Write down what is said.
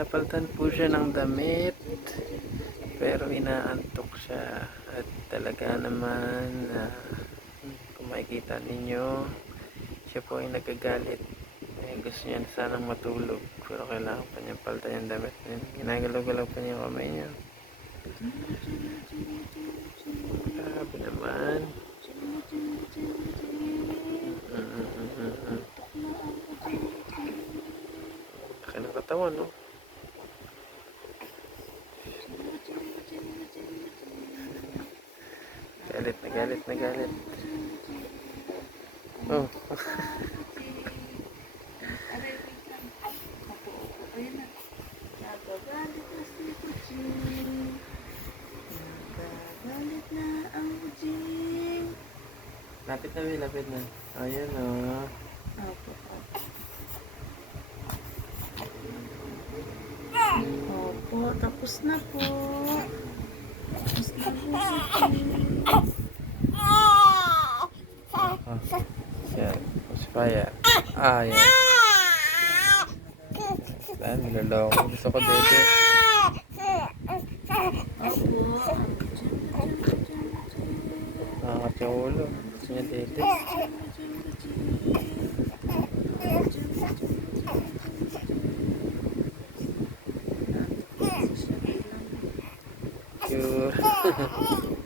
Pinapalitan po siya ng damit. Pero inaantok siya. At talaga naman kung makikita ninyo, siya po ay nagagalit. Gusto niya sanang matulog. Pero kailangan pa niya palitan yung damit niya. Ginagalaw-galaw pa niya yung kamay niya. Grabe naman. Laki ng katawan, no? Galit na galit na galit. Oh. Nagagalit na si Kuching. Nagagalit na ang Kuching. Lapit na, lapit na. Ayan, oh. Opo, opo, tapos na po. Tapos na po, Kuching. Yan. Si Fire. Yan. Yan, niloloko. Gusto ko dito. Opo. Nakakat yung ulo. Gusto niya dito. Cute.